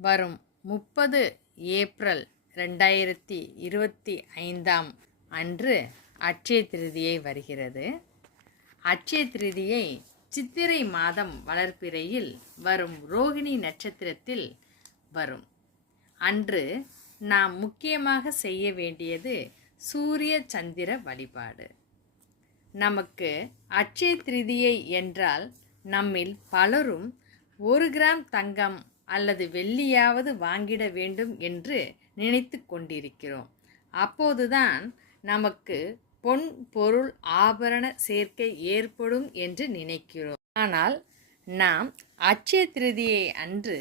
வரும் 30 ஏப்ரல் 2025 அன்று அட்சய திருதியை வருகிறது. அட்சய திருதியை சித்திரை மாதம் வளர்பிறையில் வரும் ரோகிணி நட்சத்திரத்தில் வரும். அன்று நாம் முக்கியமாக செய்ய வேண்டியது சூரிய சந்திர வழிபாடு. நமக்கு அட்சய திருதியை என்றால் நம்மில் பலரும் 1 கிராம் தங்கம் அல்லது வெள்ளியாவது வாங்கிட வேண்டும் என்று நினைத்து கொண்டிருக்கிறோம். அப்போதுதான் நமக்கு பொன் பொருள் ஆபரண சேர்க்கை ஏற்படும் என்று நினைக்கிறோம். ஆனால் நாம் அட்சய திருதியை அன்று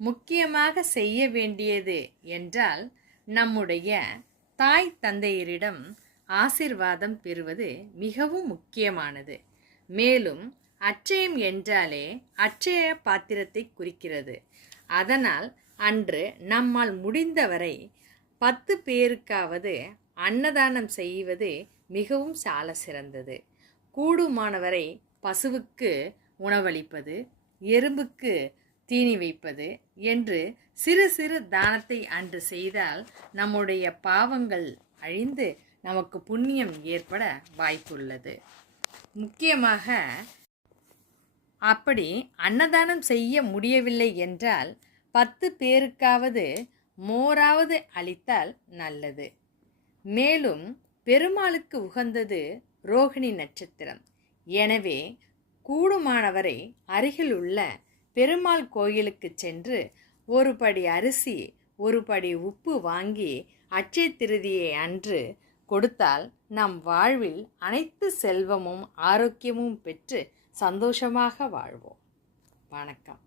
முக்கியமாக செய்ய வேண்டியது என்றால் நம்முடைய தாய் தந்தையரிடம் ஆசீர்வாதம் பெறுவது மிகவும் முக்கியமானது. மேலும் அட்சயம் என்றாலே அட்சய பாத்திரத்தை குறிக்கிறது. அதனால் அன்று நம்மால் முடிந்தவரை 10 பேருக்காவது அன்னதானம் செய்வது மிகவும் சால சிறந்தது. கூடுமானவரை பசுவுக்கு உணவளிப்பது, எறும்புக்கு தீனி வைப்பது என்று சிறு சிறு தானத்தை அன்று செய்தால் நம்முடைய பாவங்கள் அழிந்து நமக்கு புண்ணியம் ஏற்பட வாய்ப்புள்ளது. முக்கியமாக அப்படி அன்னதானம் செய்ய முடியவில்லை என்றால் 10 பேருக்காவது மோராவது அளித்தால் நல்லது. மேலும் பெருமாளுக்கு உகந்தது ரோகிணி நட்சத்திரம். எனவே கூடுமானவரை அருகில் உள்ள பெருமாள் கோயிலுக்கு சென்று 1 படி அரிசி 1 படி உப்பு வாங்கி அட்சய திருதியை அன்று கொடுத்தால் நம் வாழ்வில் அனைத்து செல்வமும் ஆரோக்கியமும் பெற்று சந்தோஷமாக வாழ்வோம். வணக்கம்.